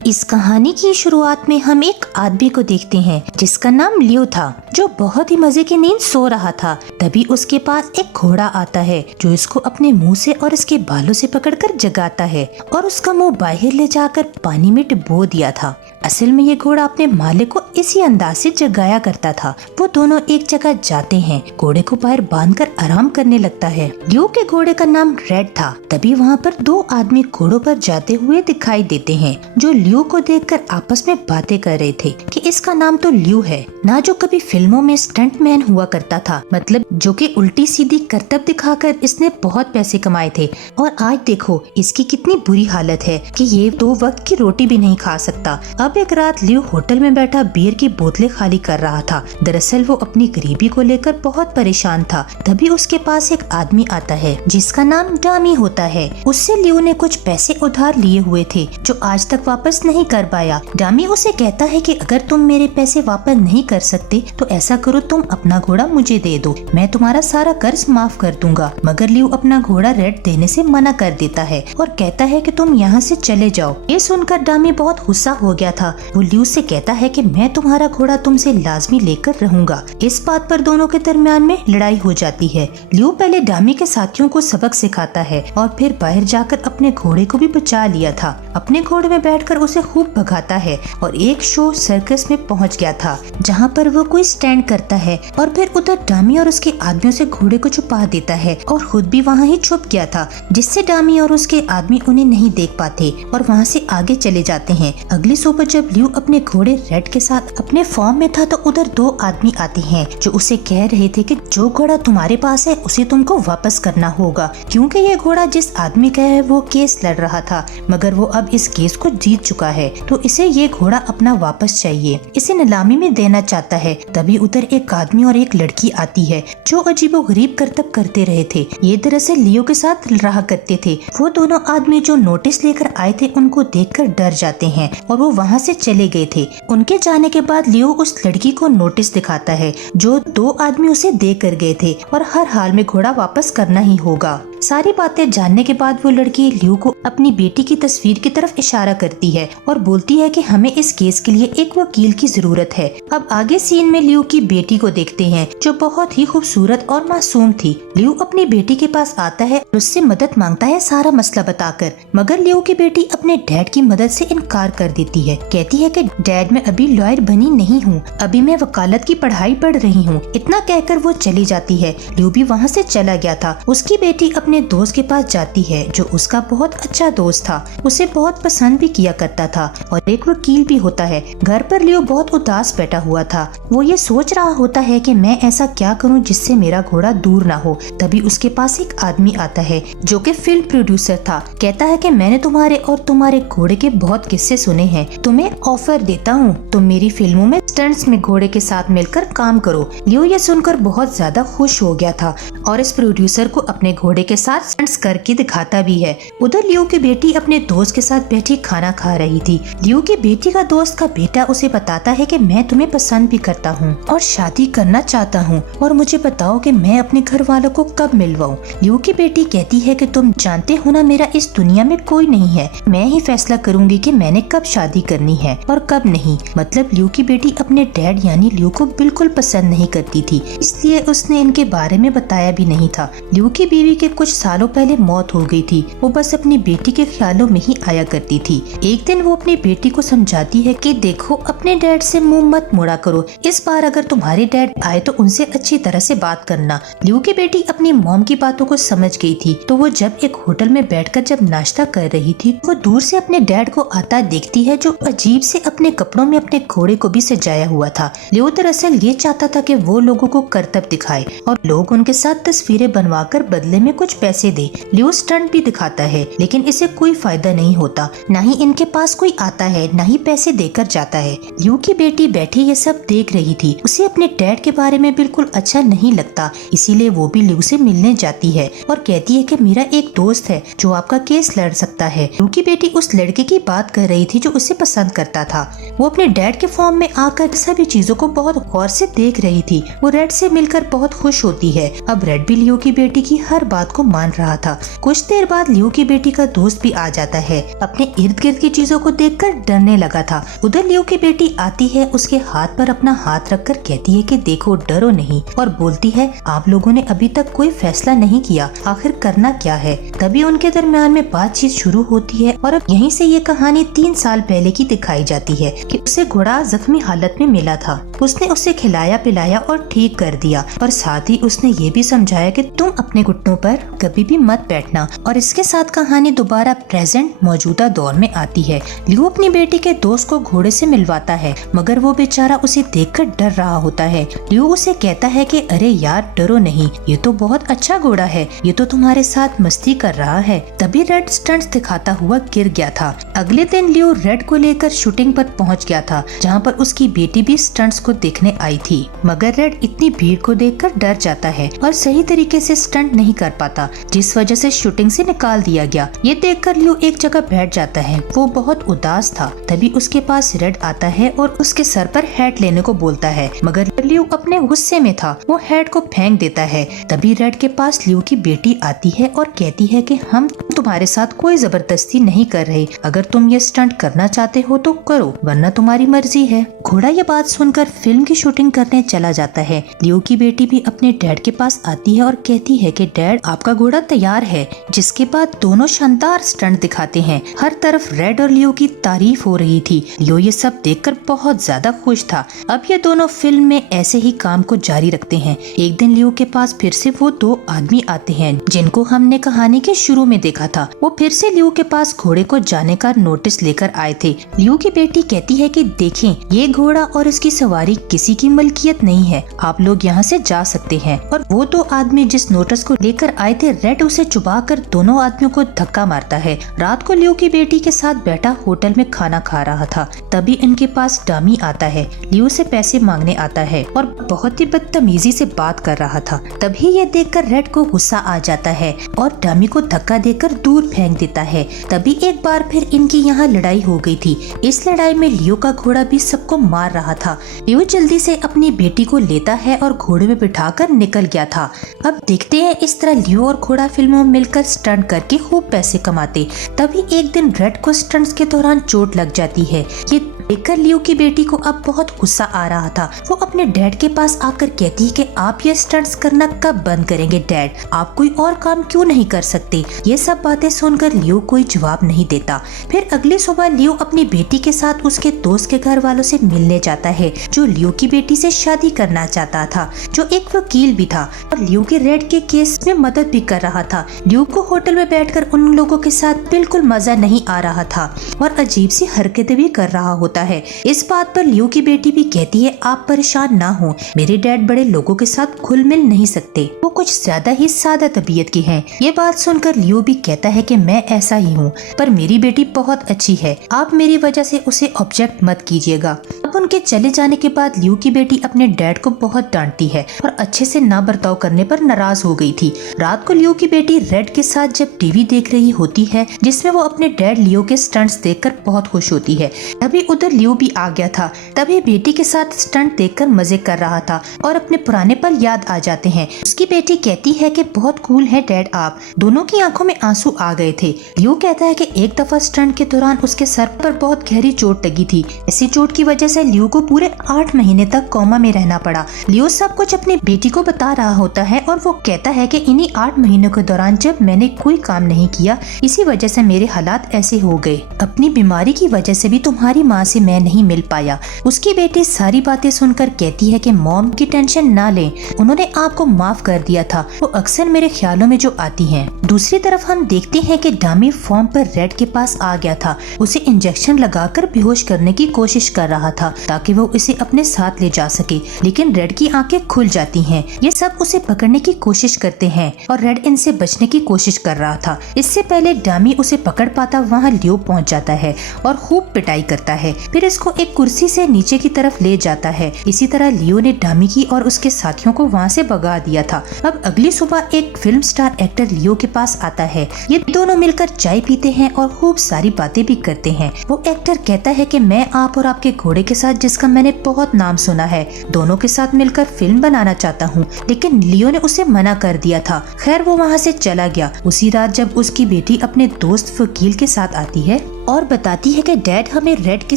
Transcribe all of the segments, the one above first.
इस कहानी की शुरुआत में हम एक आदमी को देखते हैं जिसका नाम लियो था, जो बहुत ही मजे की नींद सो रहा था। तभी उसके पास एक घोड़ा आता है जो इसको अपने मुंह से और इसके बालों से पकड़कर जगाता है और उसका मुंह बाहर ले जाकर पानी में डुबो दिया था। असल में ये घोड़ा अपने मालिक को इसी अंदाज से जगाया करता था। वो दोनों एक जगह जाते हैं, घोड़े को बाहर बांधकर आराम करने लगता है। लियो के घोड़े का नाम रेड था। तभी वहाँ पर दो आदमी घोड़ों पर जाते हुए दिखाई देते हैं, जो लियो को देखकर आपस में बातें कर रहे थे कि इसका नाम तो लियो है ना, जो कभी फिल्मों में स्टंट मैन हुआ करता था, मतलब जो कि उल्टी सीधी करतब दिखाकर इसने बहुत पैसे कमाए थे। और आज देखो इसकी कितनी बुरी हालत है कि ये 2 वक्त की रोटी भी नहीं खा सकता। अब एक रात लियो होटल में बैठा बियर की बोतलें खाली कर रहा था। दरअसल वो अपनी गरीबी को लेकर बहुत परेशान था। तभी उसके पास एक आदमी आता है जिसका नाम डामी होता है। उससे लियो ने कुछ पैसे उधार लिए हुए थे जो आज तक वापस नहीं कर पाया। डामी उसे कहता है कि अगर तुम मेरे पैसे वापस नहीं कर सकते तो ऐसा करो, तुम अपना घोड़ा मुझे दे दो, मैं तुम्हारा सारा कर्ज माफ कर दूंगा। मगर लियो अपना घोड़ा रेड देने से मना कर देता है और कहता है कि तुम यहाँ से चले जाओ। ये सुनकर डामी बहुत गुस्सा हो गया था। वो लियो से कहता है कि मैं तुम्हारा घोड़ा तुमसे लाजमी लेकर रहूंगा। इस बात पर दोनों के दरमियान में लड़ाई हो जाती है। लियो पहले डामी के साथियों को सबक सिखाता है और फिर बाहर जाकर अपने घोड़े को भी बचा लिया था। अपने घोड़े में बैठकर उसे खूब भगाता है और एक शो सर्कस में पहुंच गया था जहां पर वो कोई स्टैंड करता है और फिर उधर डामी और उसके आदमियों से घोड़े को छुपा देता है और खुद भी वहां ही छुप गया था, जिससे डामी और उसके आदमी उन्हें नहीं देख पाते और वहां से आगे चले जाते हैं। अगली सुबह जब लियो अपने घोड़े रेड के साथ अपने फॉर्म में था तो उधर 2 आदमी आते हैं जो उसे कह रहे थे कि जो घोड़ा तुम्हारे पास है उसे तुमको वापस करना होगा, क्योंकि ये घोड़ा जिस आदमी का है वो केस लड़ रहा था, मगर वो अब इस केस को जीत चुका है तो इसे ये घोड़ा अपना वापस चाहिए, इसे नीलामी में देना चाहता है। तभी उधर एक आदमी और एक लड़की आती है जो अजीबोगरीब करतब करते रहे थे। ये दरअसल लियो के साथ रहा करते थे। वो दोनों आदमी जो नोटिस लेकर आए थे उनको देखकर डर जाते हैं और वो वहाँ से चले गए थे। उनके जाने के बाद लियो उस लड़की को नोटिस दिखाता है जो 2 आदमी उसे दे कर गए थे और हर हाल में घोड़ा वापस करना ही होगा। सारी बातें जानने के बाद वो लड़की लियो को अपनी बेटी की तस्वीर की तरफ इशारा करती है और बोलती है कि हमें इस केस के लिए एक वकील की जरूरत है। अब आगे सीन में लियो की बेटी को देखते हैं जो बहुत ही खूबसूरत और मासूम थी। लियो अपनी बेटी के पास आता है और उससे मदद मांगता है सारा मसला बताकर, मगर लियो की बेटी अपने डैड की मदद से इनकार कर देती है। कहती है कि डैड मैं अभी लॉयर बनी नहीं हूँ, अभी मैं वकालत की पढ़ाई पढ़ रही हूँ। इतना कहकर वो चली जाती है। लियो भी वहाँ से चला गया था। उसकी बेटी अपने दोस्त के पास जाती है जो उसका बहुत अच्छा दोस्त था, उसे बहुत पसंद भी किया करता था और एक वकील भी होता है। घर पर लियो बहुत उदास बैठा हुआ था। वो ये सोच रहा होता है कि मैं ऐसा क्या करूं जिससे मेरा घोड़ा दूर ना हो। तभी उसके पास एक आदमी आता है जो कि फिल्म प्रोड्यूसर था। कहता है कि मैंने तुम्हारे और तुम्हारे घोड़े के बहुत किस्से सुने हैं, तुम्हें ऑफर देता हूँ, तुम मेरी फिल्मों में स्टंट्स में घोड़े के साथ मिलकर काम करो। लियो ये सुनकर बहुत ज्यादा खुश हो गया था और इस प्रोड्यूसर को अपने घोड़े के साथ स्टंट्स करके दिखाता भी है। उधर लियो की बेटी अपने दोस्त के साथ बैठी खाना खा रही थी। लियो की बेटी का दोस्त का बेटा उसे बताता है कि मैं तुम्हें पसंद भी करता हूँ और शादी करना चाहता हूँ और मुझे बताओ कि मैं अपने घर वालों को कब मिलवाऊं। लियो की बेटी कहती है कि तुम जानते हो ना, मेरा इस दुनिया में कोई नहीं है, मैं ही फैसला करूंगी कि मैंने कब शादी करनी है और कब नहीं। मतलब लियो की बेटी अपने डैड यानी लियो को बिल्कुल पसंद नहीं करती थी, इसलिए उसने इनके बारे में बताया भी नहीं था। लियो की बीवी के कुछ सालों पहले मौत हो गई थी। वो बस अपनी बेटी के ख्यालों में ही आया करती थी। एक दिन वो अपनी बेटी को समझाती है कि देखो अपने डैड से मुंह मत मोड़ा करो, इस बार अगर तुम्हारे डैड आए तो उनसे अच्छी तरह से बात करना। लियो की बेटी अपनी मॉम की बातों को समझ गई थी, तो वो जब एक होटल में बैठकर जब नाश्ता कर रही थी वो दूर से अपने डैड को आता देखती है जो अजीब से अपने कपड़ों में अपने घोड़े को भी सजाया हुआ था। लियो दरअसल ये चाहता था कि वो लोगों को करतब दिखाए और लोग उनके साथ तस्वीरें बनवाकर बदले में कुछ पैसे दे। लियो स्टंट भी दिखाता है लेकिन इसे कोई फायदा नहीं होता, न ही इनके पास कोई आता है न ही पैसे देकर जाता है। लियो की बेटी बैठी ये सब देख रही थी। उसे अपने डैड के बारे में बिल्कुल अच्छा नहीं लगता, इसीलिए वो भी लियो से मिलने जाती है और कहती है कि मेरा एक दोस्त है जो आपका केस लड़ सकता है। लियो की बेटी उस लड़के की बात कर रही थी जो उसे पसंद करता था। वो अपने डैड के फॉर्म में आकर सभी चीजों को बहुत गौर से देख रही थी। वो रेड से मिलकर बहुत खुश होती है। अब रेड भी लियो की बेटी की हर बात को मान रहा था। कुछ देर बाद लियो की बेटी का दोस्त भी आ जाता है। अपने इर्द गिर्द की चीजों को देखकर डरने लगा था। उधर लियो की बेटी आती है, उसके हाथ पर अपना हाथ रखकर कहती है कि देखो डरो नहीं, और बोलती है आप लोगों ने अभी तक कोई फैसला नहीं किया, आखिर करना क्या है। तभी उनके दरमियान में बातचीत शुरू होती है और अब यहीं से ये कहानी 3 साल पहले की दिखाई जाती है कि उसे घोड़ा जख्मी हालत में मिला था। उसने उसे खिलाया पिलाया और ठीक कर दिया, और साथ ही उसने ये भी समझाया कि तुम अपने घुटनों पर कभी भी मत बैठना। और इसके साथ कहानी दोबारा प्रेजेंट मौजूदा दौर में आती है। लियो अपनी बेटी के दोस्त को घोड़े से मिलवाता है, मगर वो बेचारा उसे देखकर डर रहा होता है। लियो उसे कहता है कि अरे यार डरो नहीं, ये तो बहुत अच्छा घोड़ा है, ये तो तुम्हारे साथ मस्ती कर रहा है। तभी रेड स्टंट्स दिखाता हुआ गिर गया था। अगले दिन लियो रेड को लेकर शूटिंग पर पहुंच गया था, जहां पर उसकी बेटी भी स्टंट्स को देखने आई थी। मगर रेड इतनी भीड़ को देखकर डर जाता है और सही तरीके से स्टंट नहीं कर पाता, जिस वजह से शूटिंग से निकाल दिया गया। ये देखकर लियो एक जगह बैठ जाता है। वो बहुत उदास था। तभी उसके पास रेड आता है और उसके सर पर हैट लेने को बोलता है, मगर लियो अपने गुस्से में था, वो हैट को फेंक देता है। तभी रेड के पास लियो की बेटी आती है और कहती है कि हम तुम्हारे साथ कोई जबरदस्ती नहीं कर रहे, अगर तुम ये स्टंट करना चाहते हो तो करो, वरना तुम्हारी मर्जी है। घोड़ा ये बात सुनकर फिल्म की शूटिंग करने चला जाता है। लियो की बेटी भी अपने डैड के पास आती है और कहती है कि डैड आपका घोड़ा तैयार है। जिसके बाद दोनों शानदार स्टंट दिखाते हैं। हर तरफ रेड और लियो की तारीफ हो रही थी। लियो ये सब देखकर बहुत ज्यादा खुश था। अब ये दोनों फिल्म में ऐसे ही काम को जारी रखते हैं। एक दिन लियो के पास फिर से वो 2 आदमी आते हैं जिनको हमने कहानी के शुरू में देखा था। वो फिर से लियो के पास घोड़े को जाने का नोटिस लेकर आए थे। लियो की बेटी कहती है कि देखें, ये घोड़ा और इसकी सवारी किसी की मलकियत नहीं है, आप लोग यहाँ से जा सकते हैं। और वो 2 आदमी जिस नोटिस को लेकर आए थे, रेड उसे चुबाकर दोनों आदमियों को धक्का मारता है। रात को लियो की बेटी के साथ बैठा होटल में खाना खा रहा था। तभी इनके पास डामी आता है। लियो से पैसे मांगने आता है और बहुत ही बदतमीजी से बात कर रहा था। तभी ये देखकर रेड को गुस्सा आ जाता है और डामी को धक्का देकर दूर फेंक देता है। तभी एक बार फिर इनकी यहाँ लड़ाई हो गई थी। इस लड़ाई में लियो का घोड़ा भी सबको मार रहा था। लियो जल्दी से अपनी बेटी को लेता है और घोड़े में बिठाकर निकल गया था। अब देखते हैं इस तरह लियो और घोड़ा फिल्मों में मिलकर स्टंट करके खूब पैसे कमाते। तभी एक दिन रेड को स्टंट्स के दौरान चोट लग जाती है। ये देखकर लियो की बेटी को अब बहुत गुस्सा आ रहा था। वो अपने डैड के पास आकर कहती है कि आप ये स्टंट्स करना कब बंद करेंगे डैड, आप कोई और काम क्यों नहीं कर सकते। ये सब बातें सुनकर लियो कोई जवाब नहीं देता। फिर अगली सुबह लियो अपनी बेटी के साथ उसके दोस्त के घर वालों से मिलने जाता है, जो लियो की बेटी से शादी करना चाहता था, जो एक वकील भी था और लियो के रेड के केस में मदद भी कर रहा था। लियो को होटल में बैठकर उन लोगों के साथ बिल्कुल मजा नहीं आ रहा था और अजीब सी हरकतें भी कर रहा होता है। इस बात पर लियो की बेटी भी कहती है आप परेशान ना हो, मेरे डैड बड़े लोगों के साथ घुल मिल नहीं सकते, वो कुछ ज्यादा ही सादा तबीयत की हैं। ये बात सुनकर लियो भी कहता है कि मैं ऐसा ही हूँ, पर मेरी बेटी बहुत अच्छी है, आप मेरी वजह से उसे ऑब्जेक्ट मत कीजिएगा। अब उनके चले जाने के बाद लियो की बेटी अपने डैड को बहुत डांटती है और अच्छे से ना बर्ताव करने पर नाराज हो गई थी। रात को लियो की बेटी रेड के साथ जब टीवी देख रही होती है, जिसमें वो अपने डैड लियो के स्टंट्स देखकर बहुत खुश होती है। तभी उधर लियो भी आ गया था। तभी बेटी के साथ स्टंट देखकर मजे कर रहा था और अपने पुराने पल याद आ जाते हैं। उसकी बेटी कहती है कि बहुत कूल है डैड आप। दोनों की आंखों में आंसू आ गए थे। लियो कहता है कि एक दफा स्टंट के दौरान उसके सर पर बहुत गहरी चोट लगी थी। ऐसी चोट की वजह से लियो को पूरे 8 महीने तक कोमा में रहना पड़ा। लियो सब कुछ अपनी बेटी को बता रहा होता है और वो कहता है कि इन्हीं 8 महीनों के दौरान जब मैंने कोई काम नहीं किया, इसी वजह से मेरे हालात ऐसे हो गए। अपनी बीमारी की वजह से भी तुम्हारी माँ से मैं नहीं मिल पाया। उसकी बेटी सारी बातें सुनकर कहती है कि मॉम की टेंशन ना लें, उन्होंने आपको माफ कर दिया था, वो अक्सर मेरे ख्यालों में जो आती हैं। दूसरी तरफ हम देखते हैं कि डामी फॉर्म पर रेड के पास आ गया था। उसे इंजेक्शन लगाकर बेहोश करने की कोशिश कर रहा था ताकि वो इसे अपने साथ ले जा सके, लेकिन रेड की आंखें खुल जाती हैं। ये सब उसे पकड़ने की कोशिश करते हैं और रेड इनसे बचने की कोशिश कर रहा था। इससे पहले डामी उसे पकड़ पाता वहाँ लियो पहुँच जाता है और खूब पिटाई करता है। फिर इसको एक कुर्सी से नीचे की तरफ ले जाता है। इसी तरह लियो ने डामी की और उसके साथियों को वहाँ से भगा दिया था। था। अब अगली सुबह एक फिल्म स्टार एक्टर लियो के पास आता है। ये दोनों मिलकर चाय पीते हैं और खूब सारी बातें भी करते हैं। वो एक्टर कहता है कि मैं आप और आपके घोड़े के साथ, जिसका मैंने बहुत नाम सुना है, दोनों के साथ मिलकर फिल्म बनाना चाहता हूँ, लेकिन लियो ने उसे मना कर दिया था। खैर वो वहाँ से चला गया। उसी रात जब उसकी बेटी अपने दोस्त वकील के साथ आती है और बताती है कि डैड हमें रेड के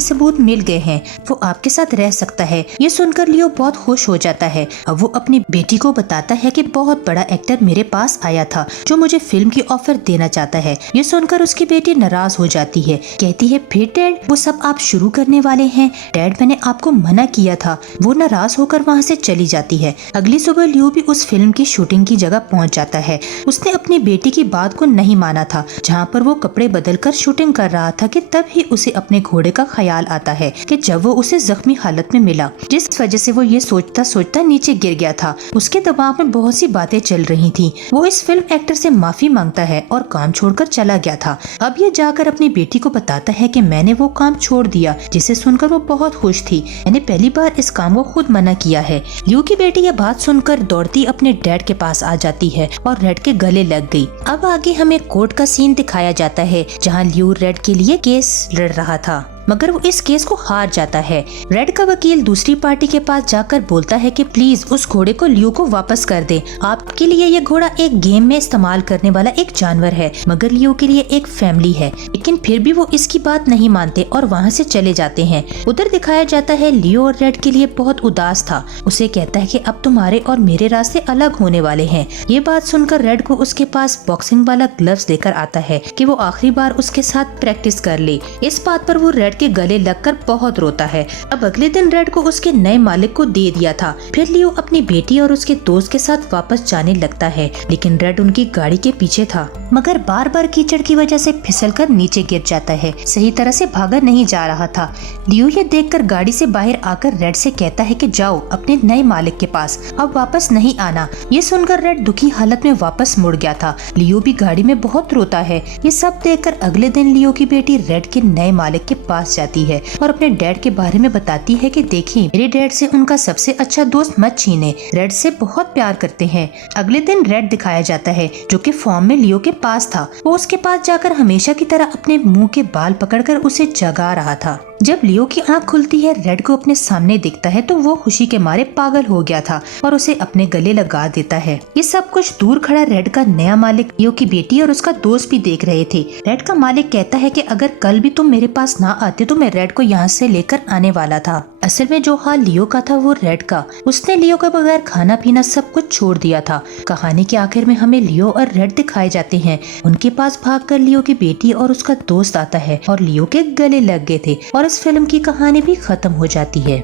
सबूत मिल गए हैं, वो आपके साथ रह सकता है। ये सुनकर लियो बहुत खुश हो जाता है। अब वो अपनी बेटी को बताता है कि बहुत बड़ा एक्टर मेरे पास आया था जो मुझे फिल्म की ऑफर देना चाहता है। ये सुनकर उसकी बेटी नाराज हो जाती है, कहती है फिर डैड वो सब आप शुरू करने वाले हैं? डैड मैंने आपको मना किया था। वो नाराज होकर वहाँ से चली जाती है। अगली सुबह लियो भी उस फिल्म की शूटिंग की जगह पहुँच जाता है। उसने अपनी बेटी की बात को नहीं माना था। जहाँ पर वो कपड़े बदल कर शूटिंग कर रहा था कि तब ही उसे अपने घोड़े का ख्याल आता है कि जब वो उसे जख्मी हालत में मिला, जिस वजह से वो ये सोचता सोचता नीचे गिर गया था। उसके दिमाग में बहुत सी बातें चल रही थी। वो इस फिल्म एक्टर से माफी मांगता है और काम छोड़कर चला गया था। अब ये जाकर अपनी बेटी को बताता है कि मैंने वो काम छोड़ दिया, जिसे सुनकर वो बहुत खुश थी। मैंने पहली बार इस काम को खुद मना किया है। लियो की बेटी ये बात सुनकर दौड़ती अपने डैड के पास आ जाती है और रेड के गले लग गई। अब आगे हमें कोर्ट का सीन दिखाया जाता है जहाँ लियो रेड के लिए केस लड़ रहा था, मगर वो इस केस को हार जाता है। रेड का वकील दूसरी पार्टी के पास जाकर बोलता है कि प्लीज उस घोड़े को लियो को वापस कर दे। आपके लिए ये घोड़ा एक गेम में इस्तेमाल करने वाला एक जानवर है, मगर लियो के लिए एक फैमिली है। लेकिन फिर भी वो इसकी बात नहीं मानते और वहाँ से चले जाते हैं। उधर दिखाया जाता है लियो और रेड के लिए बहुत उदास था। उसे कहता है कि अब तुम्हारे और मेरे रास्ते अलग होने वाले हैं। ये बात सुनकर रेड को उसके पास बॉक्सिंग वाला ग्लव्स लेकर आता है कि वो आखिरी बार उसके साथ प्रैक्टिस कर ले। इस बात पर वो रेड के गले लगकर बहुत रोता है। अब अगले दिन रेड को उसके नए मालिक को दे दिया था। फिर लियो अपनी बेटी और उसके दोस्त के साथ वापस जाने लगता है, लेकिन रेड उनकी गाड़ी के पीछे था, मगर बार बार कीचड़ की वजह से फिसलकर नीचे गिर जाता है। सही तरह से भागा नहीं जा रहा था। लियो ये देखकर गाड़ी से बाहर आकर रेड से कहता है कि जाओ अपने नए मालिक के पास, अब वापस नहीं आना। ये सुनकर रेड दुखी हालत में वापस मुड़ गया था। लियो भी गाड़ी में बहुत रोता है। ये सब देखकर अगले दिन लियो की बेटी रेड के नए मालिक के पास जाती है और अपने डैड के बारे में बताती है कि देखिए मेरे डैड से उनका सबसे अच्छा दोस्त मत छीने, रेड से बहुत प्यार करते हैं। अगले दिन रेड दिखाया जाता है जो कि फॉर्म में लियो के पास था। वो उसके पास जाकर हमेशा की तरह अपने मुंह के बाल पकड़कर उसे जगा रहा था। जब लियो की आंख खुलती है, रेड को अपने सामने दिखता है तो वो खुशी के मारे पागल हो गया था और उसे अपने गले लगा देता है। ये सब कुछ दूर खड़ा रेड का नया मालिक लियो की बेटी और उसका दोस्त भी देख रहे थे। रेड का मालिक कहता है कि अगर कल भी तुम मेरे पास ना आते तो मैं रेड को यहाँ से लेकर आने वाला था। असल में जो हाल लियो का था वो रेड का। उसने लियो के बगैर खाना पीना सब कुछ छोड़ दिया था। कहानी के आखिर में हमें लियो और रेड दिखाए जाते हैं। उनके पास भागकर लियो की बेटी और उसका दोस्त आता है और लियो के गले लग गए थे और इस फिल्म की कहानी भी खत्म हो जाती है।